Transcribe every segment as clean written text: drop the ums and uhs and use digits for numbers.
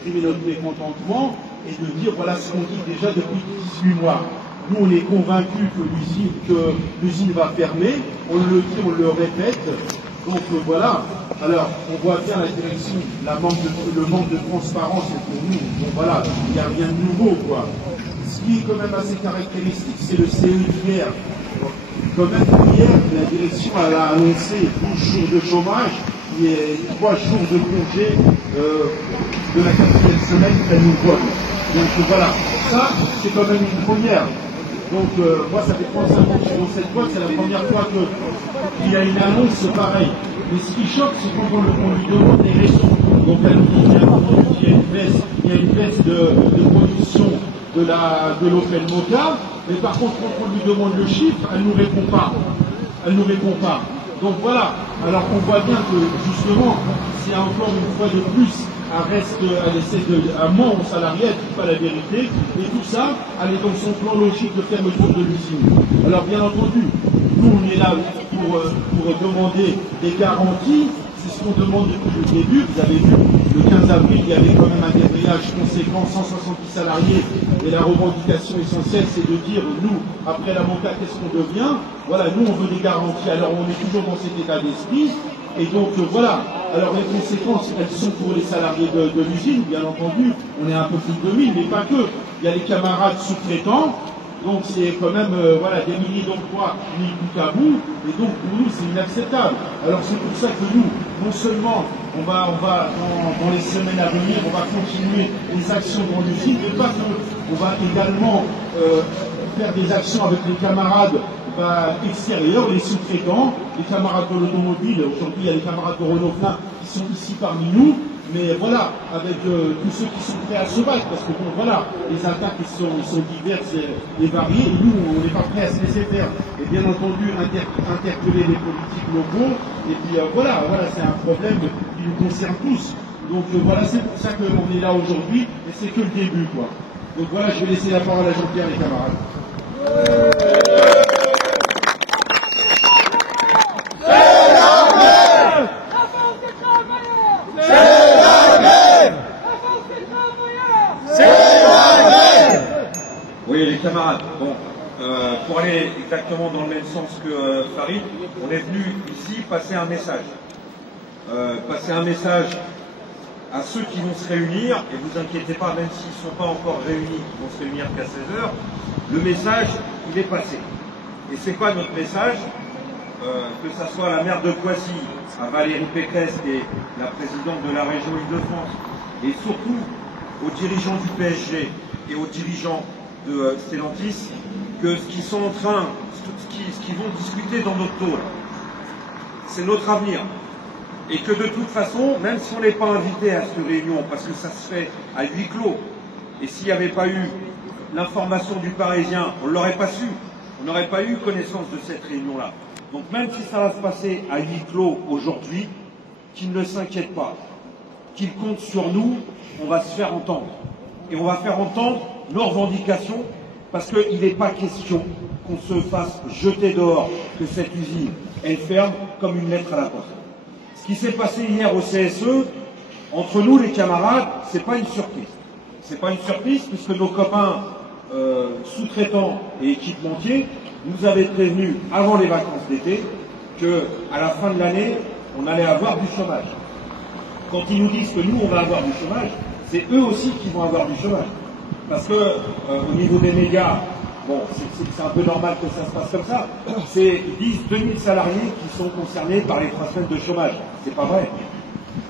d'exprimer notre mécontentement et de dire voilà ce qu'on dit déjà depuis 18 mois. Nous, on est convaincus que l'usine va fermer, on le dit, on le répète. Donc voilà, alors on voit bien la direction, le manque de transparence pour nous. Bon voilà, il n'y a rien de nouveau quoi. Ce qui est quand même assez caractéristique, c'est le CE d'hier. Quand même hier, la direction elle a annoncé 12 jours de chômage et 3 jours de congé de la 4e semaine qu'elle nous donne. Donc voilà, ça c'est quand même une première. Donc moi ça fait 35 ans que je suis dans cette boîte, c'est la première fois qu'il y a une annonce pareille. Mais ce qui choque, c'est quand on lui demande des raisons. Donc elle nous dit bien entendu qu'il y a une baisse de production de l'Opel Moka, mais par contre quand on lui demande le chiffre, elle ne nous répond pas. Elle nous répond pas. Donc voilà, alors on voit bien que justement, c'est encore une fois de plus, elle essaie à ment aux salariés, elle ne dit pas la vérité, et tout ça, elle est dans son plan logique de fermeture de l'usine. Alors bien entendu, nous on est là pour demander des garanties, c'est ce qu'on demande depuis le début. Vous avez vu, le 15 avril, il y avait quand même un débrayage conséquent, 170 salariés, et la revendication essentielle, c'est de dire, nous, après la Moka, qu'est-ce qu'on devient? Voilà, nous, on veut des garanties. Alors, on est toujours dans cet état d'esprit, et donc, voilà. Alors, les conséquences, elles sont pour les salariés de l'usine, bien entendu. On est un peu plus de 1000, mais pas que. Il y a les camarades sous-traitants. Donc c'est quand même voilà, des milliers d'emplois mis bout à bout, et donc pour nous c'est inacceptable. Alors c'est pour ça que nous, non seulement on va dans les semaines à venir, on va continuer les actions dans l'usine, mais pas que, on va également faire des actions avec les camarades extérieurs, les sous-traitants, les camarades de l'automobile. Aujourd'hui il y a les camarades de Renault-Plein qui sont ici parmi nous. Mais voilà, avec tous ceux qui sont prêts à se battre, parce que bon, voilà, les attaques sont diverses et variées, et nous, on n'est pas prêts à se laisser faire. Et bien entendu, interpeller les politiques locaux, et puis voilà, c'est un problème qui nous concerne tous. Donc voilà, c'est pour ça qu'on est là aujourd'hui, et c'est que le début, quoi. Donc voilà, je vais laisser la parole à Jean-Pierre, les camarades. Oui, les camarades, bon, pour aller exactement dans le même sens que Farid, on est venu ici passer un message. Passer un message à ceux qui vont se réunir, et vous inquiétez pas, même s'ils ne sont pas encore réunis, ils vont se réunir qu'à 16h, le message, il est passé. Et c'est quoi notre message? Que ce soit la maire de Poissy, à Valérie Pécresse, qui est la présidente de la région Île-de-France, et surtout aux dirigeants du PSG et aux dirigeants de Stellantis, que ce qu'ils sont en train, ce qu'ils vont discuter dans notre taux, c'est notre avenir. Et que de toute façon, même si on n'est pas invité à cette réunion, parce que ça se fait à huis clos, et s'il n'y avait pas eu l'information du Parisien, on ne l'aurait pas su, on n'aurait pas eu connaissance de cette réunion-là. Donc même si ça va se passer à huis clos aujourd'hui, qu'ils ne s'inquiètent pas, qu'ils comptent sur nous, on va se faire entendre. Et on va faire entendre nos revendications, parce qu'il n'est pas question qu'on se fasse jeter dehors, que cette usine, elle ferme comme une lettre à la poste. Ce qui s'est passé hier au CSE, entre nous les camarades, c'est pas une surprise. C'est pas une surprise puisque nos copains sous-traitants et équipementiers nous avaient prévenus avant les vacances d'été qu'à la fin de l'année, on allait avoir du chômage. Quand ils nous disent que nous, on va avoir du chômage, c'est eux aussi qui vont avoir du chômage. Parce que au niveau des médias, bon, c'est un peu normal que ça se passe comme ça, ils disent 2000 salariés qui sont concernés par les 3 semaines de chômage. C'est pas vrai.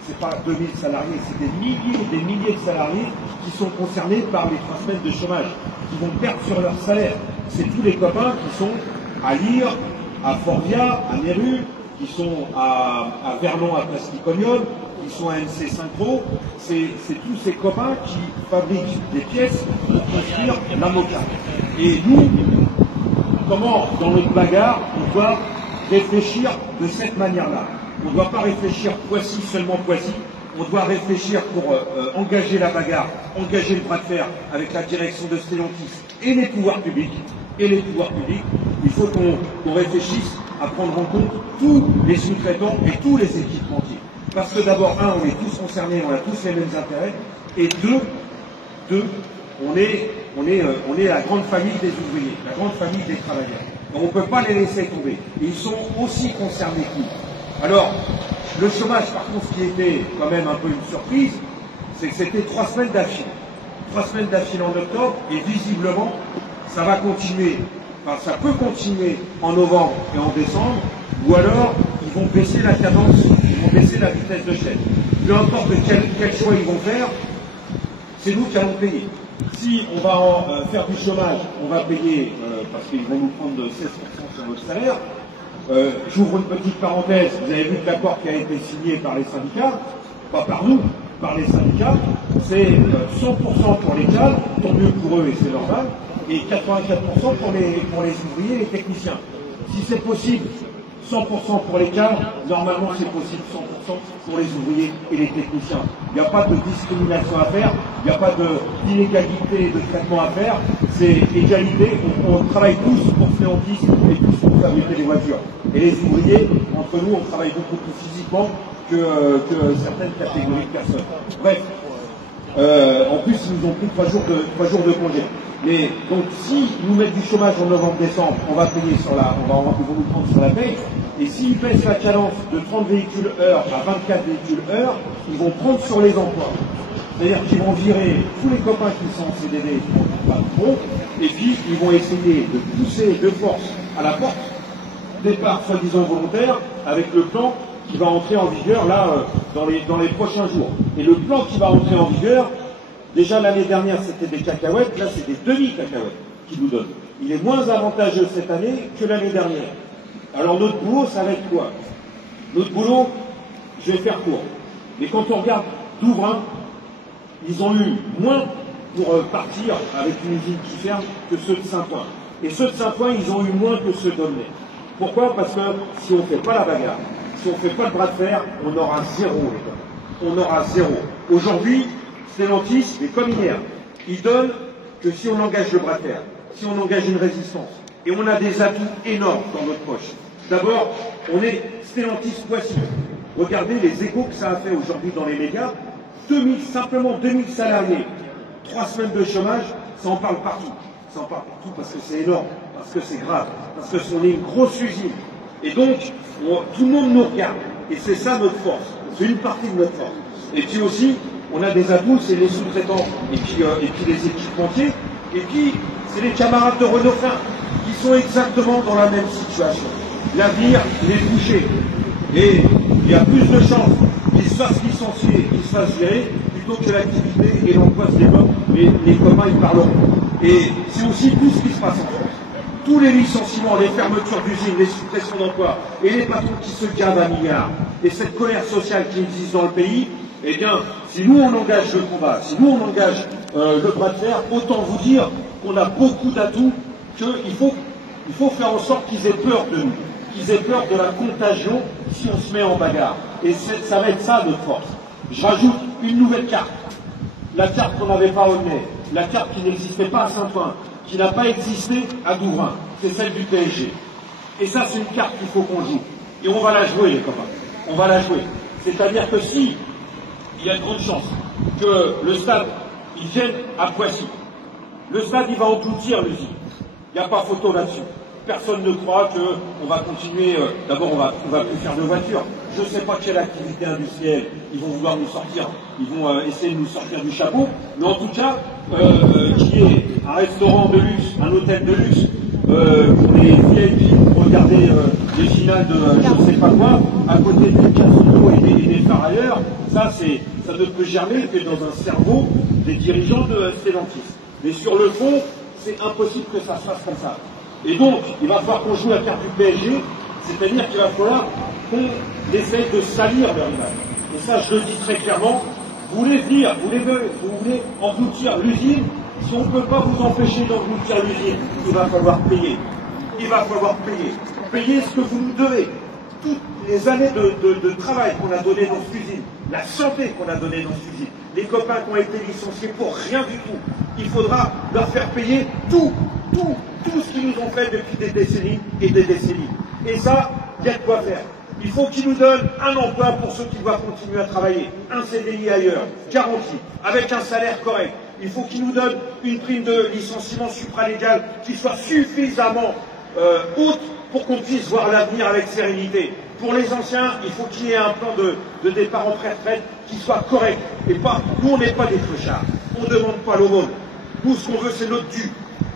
C'est pas 2000 salariés, c'est des milliers de salariés qui sont concernés par les 3 semaines de chômage, qui vont perdre sur leur salaire. C'est tous les copains qui sont à Lire, à Forvia, à Néru, qui sont à Vernon, à Plasticonium, qui sont à MC Synchro. C'est tous ces copains qui fabriquent des pièces pour construire la Moka. Et nous, comment, dans notre bagarre, on doit réfléchir de cette manière-là. On ne doit pas réfléchir Poissy, seulement Poissy. On doit réfléchir pour engager la bagarre, engager le bras de fer avec la direction de Stellantis et les pouvoirs publics. Il faut qu'on réfléchisse à prendre en compte tous les sous-traitants et tous les équipementiers. Parce que d'abord, un, on est tous concernés, on a tous les mêmes intérêts, et deux, on est la grande famille des ouvriers, la grande famille des travailleurs. Donc on ne peut pas les laisser tomber. Et ils sont aussi concernés que nous. Alors, le chômage, par contre, ce qui était quand même un peu une surprise, c'est que c'était 3 semaines d'affilée. 3 semaines d'affilée en octobre, et visiblement, ça va continuer. Enfin, ça peut continuer en novembre et en décembre, ou alors ils vont baisser la cadence, ils vont baisser la vitesse de chaîne. Peu importe quel choix ils vont faire, c'est nous qui allons payer. Si on va faire du chômage, on va payer, parce qu'ils vont nous prendre 16% sur notre salaire. J'ouvre une petite parenthèse, vous avez vu que l'accord qui a été signé par les syndicats, pas par nous, par les syndicats, c'est 100% pour les cadres, tant mieux pour eux et c'est normal, et 84% pour les ouvriers et les techniciens. Si c'est possible, 100% pour les cadres, normalement c'est possible 100% pour les ouvriers et les techniciens. Il n'y a pas de discrimination à faire, il n'y a pas d'inégalité de traitement à faire, c'est égalité, on travaille tous pour Stellantis et tous pour fabriquer des voitures. Et les ouvriers, entre nous, on travaille beaucoup plus physiquement que certaines catégories de personnes. Bref, en plus ils nous ont pris 3 jours de congé. Mais donc si nous mettent du chômage en novembre-décembre, on va payer sur ils vont nous prendre sur la paye. Et s'ils baissent la cadence de 30 véhicules heure à 24 véhicules heure, ils vont prendre sur les emplois. C'est-à-dire qu'ils vont virer tous les copains qui sont en CDD, qui n'ont pas de pro, et puis ils vont essayer de pousser de force à la porte, départ soi-disant volontaire, avec le plan qui va entrer en vigueur là dans les prochains jours. Et le plan qui va entrer en vigueur, déjà l'année dernière c'était des cacahuètes, là c'est des demi-cacahuètes qu'ils nous donnent. Il est moins avantageux cette année que l'année dernière. Alors notre boulot, ça va être quoi? Notre boulot, je vais faire court. Mais quand on regarde Douvrin, ils ont eu moins pour partir avec une usine qui ferme que ceux de Saint-Ouen. Et ceux de Saint-Ouen, ils ont eu moins que ceux d'Aulnay. Pourquoi? Parce que si on ne fait pas la bagarre, si on ne fait pas le bras de fer, on aura zéro, les gars. On aura zéro. Aujourd'hui, Stellantis, mais comme hier, il donne que si on engage le bras de fer, si on engage une résistance, et on a des atouts énormes dans notre poche. D'abord, on est Stellantis Poissy. Regardez les échos que ça a fait aujourd'hui dans les médias. Simplement 2000 salariés, 3 semaines de chômage, ça en parle partout. Ça en parle partout parce que c'est énorme, parce que c'est grave, parce que on est une grosse usine. Et donc, tout le monde nous regarde. Et c'est ça notre force. C'est une partie de notre force. Et puis aussi, on a des atouts, c'est les sous-traitants, et puis les équipementiers, et puis c'est les camarades de Renault Fin, qui sont exactement dans la même situation. L'avenir, il est touché. Et il y a plus de chances qu'ils se fassent licencier, qu'ils se fassent virer, plutôt que l'activité et l'emploi se développent, mais les copains, ils parleront. Et c'est aussi tout ce qui se passe en France. Tous les licenciements, les fermetures d'usines, les suppressions d'emplois, et les patrons qui se gavent à milliards, et cette colère sociale qui existe dans le pays, eh bien, si nous on engage le combat, si nous on engage le bras de fer, autant vous dire qu'on a beaucoup d'atouts, qu'il faut faire en sorte qu'ils aient peur de nous, qu'ils aient peur de la contagion si on se met en bagarre. Et ça va être ça notre force. Je rajoute une nouvelle carte. La carte qu'on n'avait pas à Aulnay, la carte qui n'existait pas à Saint-Ouen, qui n'a pas existé à Douvrin, c'est celle du PSG. Et ça, c'est une carte qu'il faut qu'on joue. Et on va la jouer, les copains. On va la jouer. C'est-à-dire que si il y a de grandes chances que le stade, il vienne à Poissy, le stade, il va engloutir l'usine. Il n'y a pas photo là-dessus. Personne ne croit qu'on va continuer. D'abord, on va plus faire de voitures. Je ne sais pas quelle activité industrielle ils vont vouloir nous sortir. Ils vont essayer de nous sortir du chapeau. Mais en tout cas, qui est un restaurant de luxe, un hôtel de luxe, pour les VIP, pour regarder les finales de je ne sais pas quoi, à côté des casinos et des ferrailleurs, ça ne peut germer que dans un cerveau des dirigeants de Stellantis. Mais sur le fond, c'est impossible que ça se fasse comme ça. Et donc, il va falloir qu'on joue la carte du PSG, c'est-à-dire qu'il va falloir qu'on essaye de salir leur image. Et ça, je le dis très clairement, vous voulez venir, vous voulez engloutir l'usine, si on ne peut pas vous empêcher d'engloutir l'usine, il va falloir payer. Il va falloir payer. Payer ce que vous nous devez. Toutes les années de travail qu'on a donné dans cette usine, la santé qu'on a donnée dans cette usine, les copains qui ont été licenciés pour rien du tout, il faudra leur faire payer tout ce qu'ils nous ont fait depuis des décennies et des décennies. Et ça, il y a de quoi faire. Il faut qu'ils nous donnent un emploi pour ceux qui doivent continuer à travailler, un CDI ailleurs, garanti, avec un salaire correct. Il faut qu'ils nous donnent une prime de licenciement supralégale qui soit suffisamment haute pour qu'on puisse voir l'avenir avec sérénité. Pour les anciens, il faut qu'il y ait un plan de départ en pré-retraite qui soit correct. Et pas, nous, on n'est pas des clochards. On ne demande pas l'aumône. Nous, ce qu'on veut, c'est notre dû.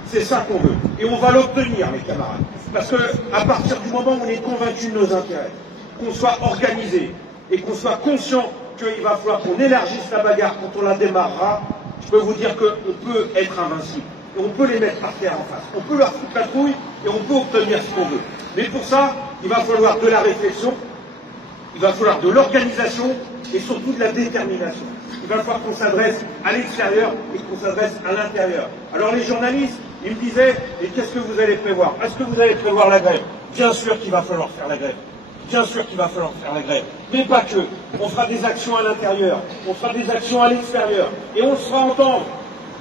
C'est ça qu'on veut. Et on va l'obtenir, mes camarades. Parce que à partir du moment où on est convaincu de nos intérêts, qu'on soit organisé et qu'on soit conscient qu'il va falloir qu'on élargisse la bagarre quand on la démarrera, je peux vous dire qu'on peut être invincible. Et on peut les mettre par terre en face. On peut leur foutre la trouille et on peut obtenir ce qu'on veut. Mais pour ça, il va falloir de la réflexion, il va falloir de l'organisation et surtout de la détermination. Il va falloir qu'on s'adresse à l'extérieur et qu'on s'adresse à l'intérieur. Alors les journalistes, ils me disaient, et qu'est-ce que vous allez prévoir? Est-ce que vous allez prévoir la grève? Bien sûr qu'il va falloir faire la grève. Bien sûr qu'il va falloir faire la grève. Mais pas que. On fera des actions à l'intérieur, on fera des actions à l'extérieur. Et on se fera entendre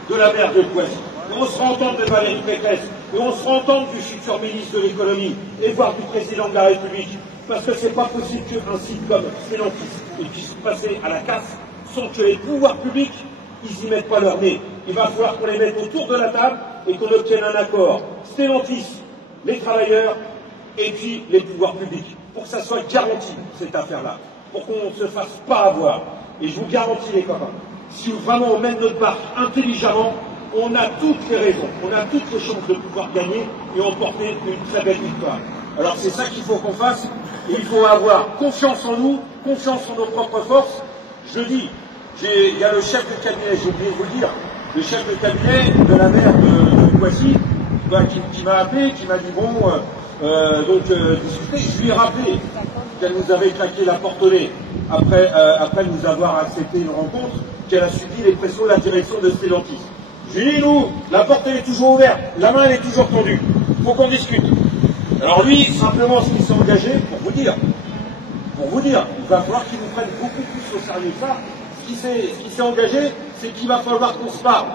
de la maire de Poissy. Et on se fera entendre de Valérie Pécresse. Et on se fera entendre du futur ministre de l'économie et voire du président de la République. Parce que c'est pas possible qu'un site comme Stellantis puisse passer à la casse sans que les pouvoirs publics, ils y mettent pas leur nez. Il va falloir qu'on les mette autour de la table et qu'on obtienne un accord. Stellantis, les travailleurs et puis les pouvoirs publics. Pour que ça soit garanti, cette affaire-là. Pour qu'on ne se fasse pas avoir. Et je vous garantis, les copains, si vraiment on mène notre barque intelligemment, on a toutes les raisons, on a toutes les chances de pouvoir gagner et emporter une très belle victoire. Alors c'est ça qu'il faut qu'on fasse, et il faut avoir confiance en nous, confiance en nos propres forces. Je dis, il y a le chef de cabinet, j'ai oublié de vous le dire, le chef de cabinet de la maire de Poissy, qui m'a appelé, qui m'a dit bon, discuter. Je lui ai rappelé qu'elle nous avait claqué la porte au nez après nous avoir accepté une rencontre, qu'elle a subi les pressions de la direction de Stellantis. Je lui ai dit, nous, la porte elle est toujours ouverte, la main elle est toujours tendue, il faut qu'on discute. Alors lui, simplement ce qu'il s'est engagé, pour vous dire, il va falloir qu'il nous prenne beaucoup plus au sérieux que ça. Ce qui s'est engagé, c'est qu'il va falloir qu'on se parle.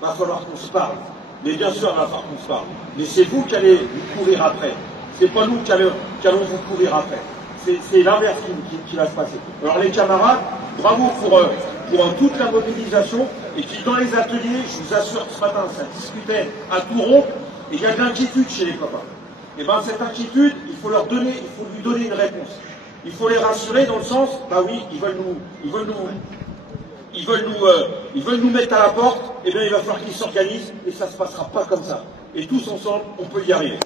Il va falloir qu'on se parle. Mais bien sûr, il va falloir qu'on se parle. Mais c'est vous qui allez nous courir après. C'est pas nous qui allons vous courir après. C'est l'inverse qui va se passer. Alors les camarades, bravo pour toute la mobilisation. Et puis dans les ateliers, je vous assure que ce matin, ça discutait à tout rond. Et il y a de l'inquiétude chez les copains. Et bien cette inquiétude, il faut lui donner une réponse. Il faut les rassurer dans le sens, bah oui, ils veulent nous mettre à la porte, et bien il va falloir qu'ils s'organisent, et ça ne se passera pas comme ça. Et tous ensemble, on peut y arriver.